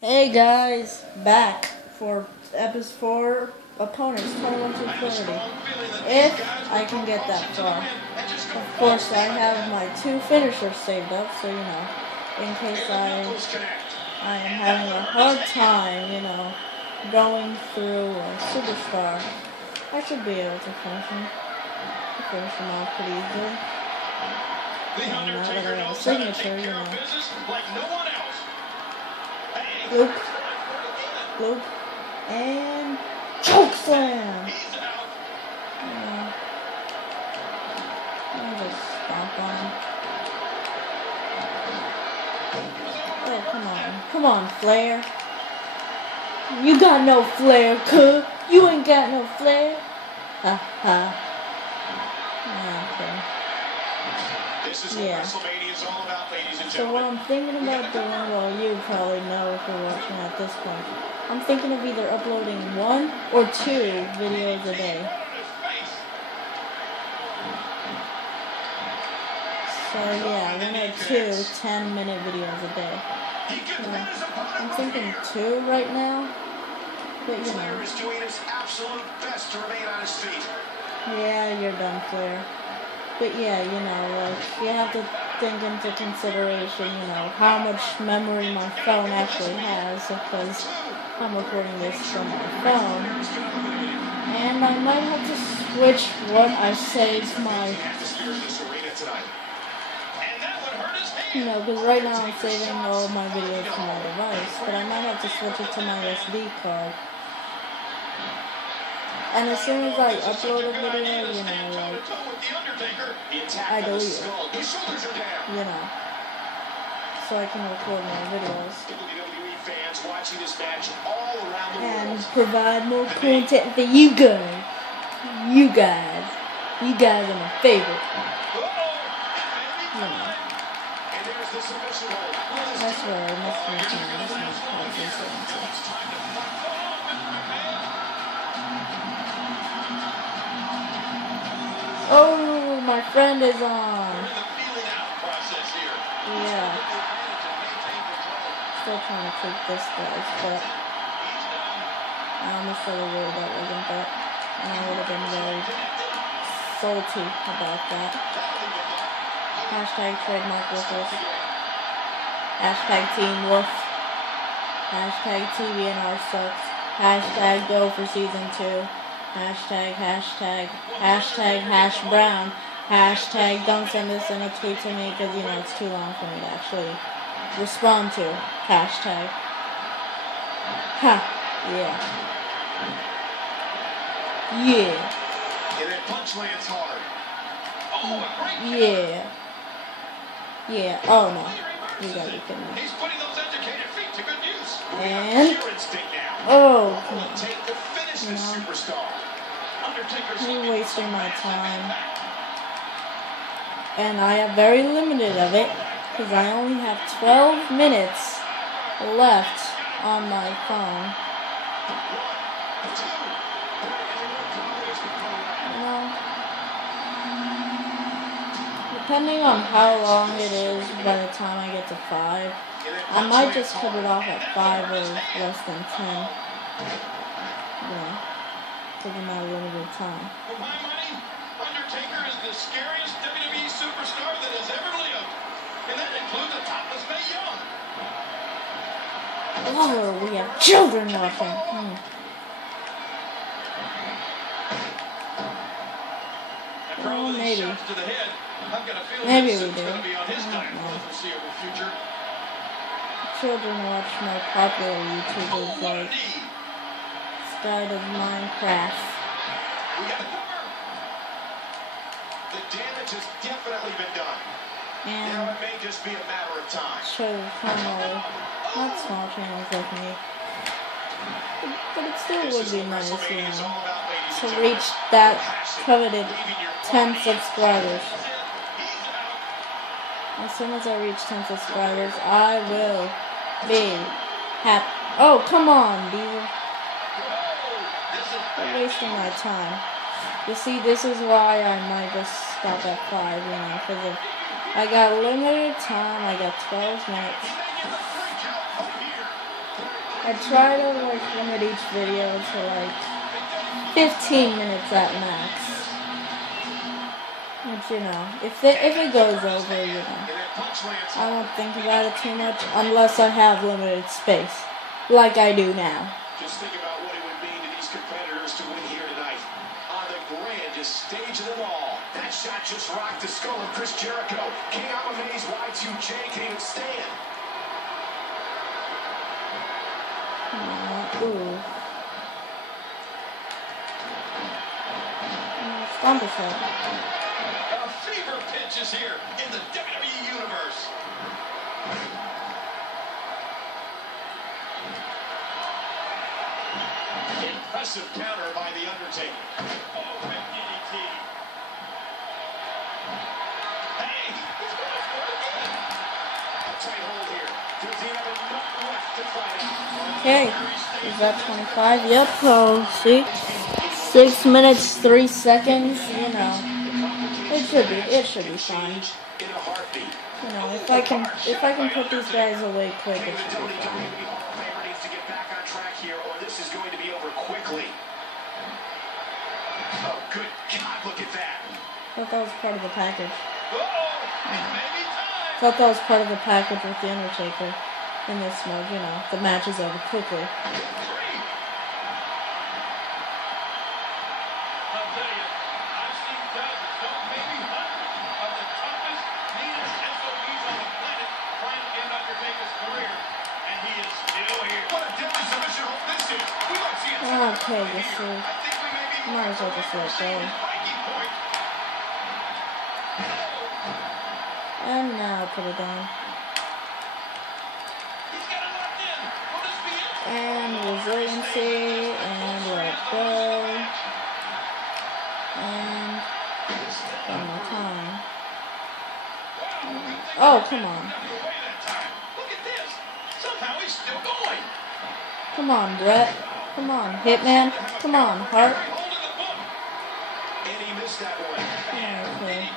Hey guys, back for episode 4 opponents 21 to 30. If I can get that far. Of course, I have my 2 finishers saved up, so in case I am having a hard time, going through a superstar, I should be able to finish him. Finish him off pretty easily. And now that I have a signature, Loop, and choke slam. Let me just stomp on him. Oh, come on, Flair. You got no flair, cuh. You ain't got no flair. Ha ha. Okay. This is what WrestleMania is all about, ladies and gentlemen. So what I'm thinking about doing, well, you probably know if you're watching at this point, I'm thinking of either uploading 1 or 2 videos a day. So yeah, 1 or 2 10-minute videos a day. I'm thinking 2 right now, but Flair is doing his absolute best to remain on his feet. Yeah, you're done, Flair. But yeah, you have to think into consideration, how much memory my phone actually has, because I'm recording this from my phone. And I might have to switch what I save my, because right now I'm saving all my videos to my device, but I might have to switch it to my SD card. And as soon as I upload a video, I delete it, so I can record more videos and provide more content for you guys. You guys are my favorite. That's right, Oh, my friend is on. Yeah. Still trying to kick this guys, but I almost said a word that wasn't that. And I would have been very salty about that. Hashtag trademark workers. Hashtag Team Wolf. Hashtag TVNR sucks. Hashtag go for season 2. Hashtag hash brown. Hashtag don't send this in a tweet to me because it's too long for me to actually respond to. Hashtag. Ha. Yeah. Yeah. Yeah. Yeah. Oh no. You gotta be kidding me. And oh, come on. You're wasting my time. And I have very limited of it, because I only have 12 minutes left on my phone. Depending on how long it is by the time I get to 5, I might just cut it off at 5 or less than 10. Because I'm not a limited time. For my money, Undertaker is the scariest WWE superstar that has ever lived. And that includes a topless Mae Young. Oh, we have children watching. Well, maybe. Maybe we do. I don't know. Children watch more popular YouTubers like Sky of Minecraft. The damage has definitely been done. And now it may just be a matter of time. Show finally not small channels like me. But it still would be nice, to reach that coveted 10 subscribers. As soon as I reach 10 subscribers, I will be happy. Oh, come on, Diesel. You're wasting my time. You see, this is why I might just stop at 5, because if I got limited time, I got 12 minutes. I try to like limit each video to like 15 minutes at max. But you know, if it goes over, you know, I won't think about it too much unless I have limited space, like I do now. Just think about what it would mean to these competitors to win here tonight. On the grandest stage of them all. That shot just rocked the skull of Chris Jericho. King, I'm amazed Y2J can even stand. Ooh. Stomp his head. A fever pitch is here in the WWE Universe. Impressive counter by The Undertaker. Oh, big DDT. Hey, he's going for it again. A tight hold here. Does he have enough left to fight out? Okay, is that 25? Yep, oh, see? 6 minutes, 3 seconds, you know. It should be fine. You know, if I can put these guys away quick, it should be fine. Needs to get back on track here, or this is going to be over quickly. Oh, good God, look at that. Thought that was part of the package. Maybe time. Thought that was part of the package with The Undertaker in this mode, you know. The match is over quickly. Okay, this is... Might as well just let go. And now put it down. And resiliency, and let go. And one more time. Oh, come on. Come on, Brett. Come on, Hitman. Come on, Hart. Okay.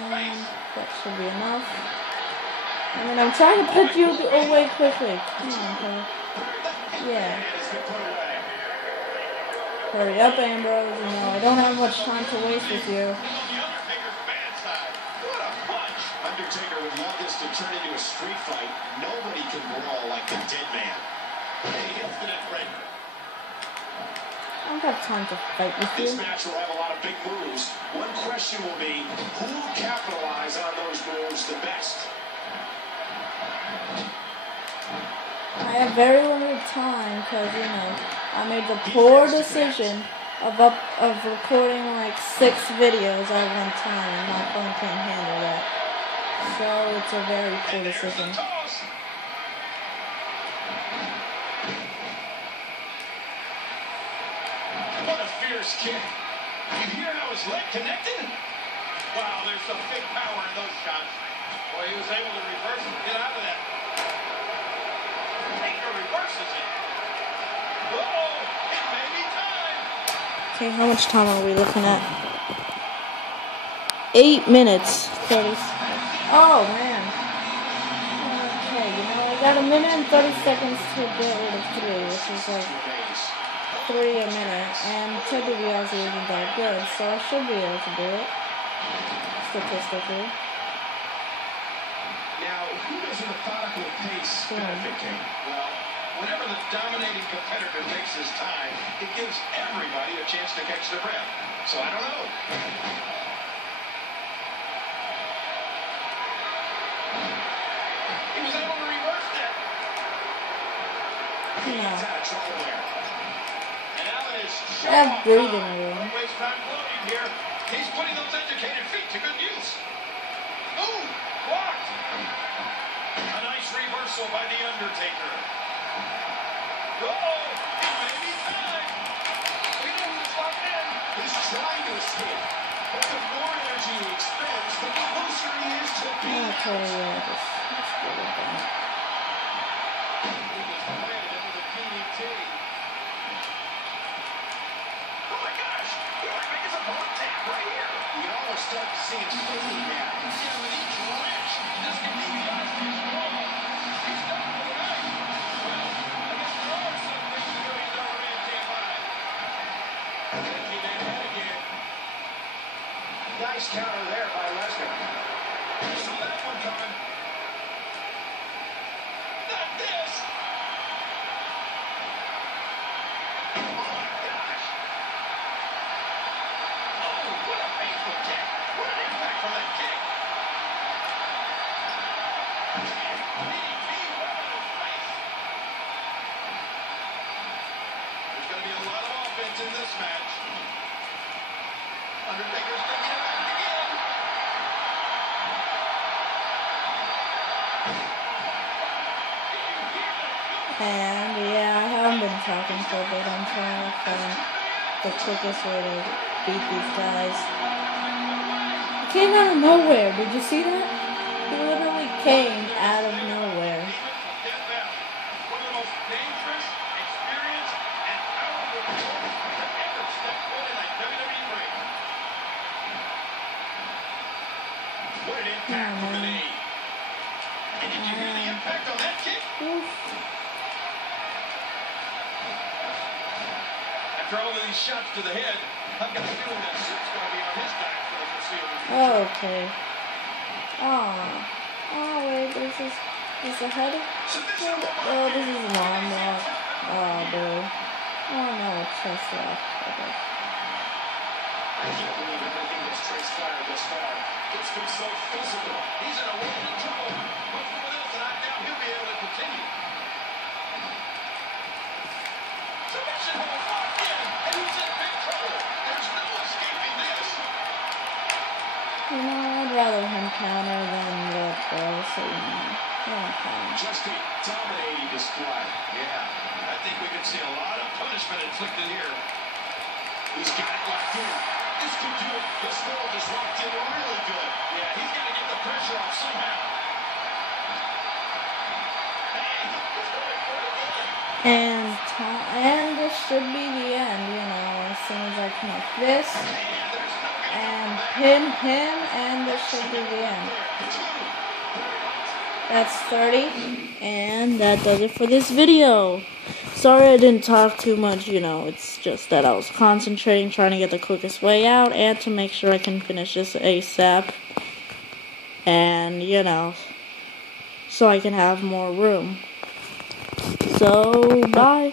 And that should be enough. I mean, I'm trying to put you away quickly. Come on, Cole. Yeah. Hurry up, Ambrose. You know, I don't have much time to waste with you. Undertaker would love this to turn into a street fight. Nobody can brawl like the Dead Man. Infinite breaker. I don't have time to fight with you. This match will have a lot of big moves. One question will be, who will capitalize on those moves the best? I have very limited time because, you know, I made the poor decision of recording like 6 videos at one time, and my phone can't handle that. So it's a very poor decision. What a fierce kick. You hear how his leg connected? Wow, there's some big power in those shots. Boy, he was able to reverse and get out of that. Taker reverses it. Oh, it may be time. Okay, how much time are we looking at? 8 minutes. 30. Oh, man. Okay, you know, I got 1 minute and 30 seconds to get rid of 3, which is like 3 a minute, and Ted DiBiase isn't that good, so I should be able to do it, statistically. Now, who does a methodical pace benefit, King? Well, whenever the dominating competitor takes his time, it gives everybody a chance to catch their breath. So I don't know. He was able to reverse that. He's out of trouble there. I have breathing room. He's putting those educated feet to good use. Ooh, blocked. A nice reversal by The Undertaker. Oh, it may be time. We know who's locked in. He's trying to escape. But the more energy he expends, the closer he is to being out. Okay, yeah, let's get it done. He was planted into the DDT. Oh my gosh! He might make his opponent tap right here. You can almost start to see him fading now. Yeah, with each wrench, this could be the last his wall. He's done for the night. Well, I guess Nice counter there by Lesnar. You saw that one coming. Not this. Oh my gosh. Oh, what a painful kick. What an impact from that kick. There's going to be a lot of offense in this match. Undertaker's taking it back again. And yeah, I haven't been talking for a bit. I'm trying to find the quickest way to beat these guys. He came out of nowhere. Did you see that? He literally came out of nowhere. One of the most dangerous, experienced, and powerful people to ever step foot in a WWE ring. What an impact from the knee. And did you hear the impact on that kick? Oof. After all of these shots to the head, I've got a feeling that suit's going to be on his back for the foreseeable future. Okay. Oh wait, this is a head? Oh, this is an arm lock. Oh, dude. Oh no, chest lock. Okay. I can't believe everything that's transpired thus far. It's been so physical. He's in a world of trouble. Hopefully with this, and I doubt he'll be able to continue. Submission hold locked in, and he's in big trouble. There's no escaping this. You know, I'd rather him counter than let go, so you know. Counter. Just a dominating display. Yeah, I think we can see a lot of punishment inflicted here. He's got it locked in. This could do it. This world is locked in really good. Yeah, he's got to get the pressure off somehow. Hey, he's going for it again. And this should be the end, you know, as soon as I connect this and pin him, and this should be the end. That's 30, and that does it for this video. Sorry I didn't talk too much, you know, it's just that I was concentrating, trying to get the quickest way out, and to make sure I can finish this ASAP. And, you know, so I can have more room. So, bye.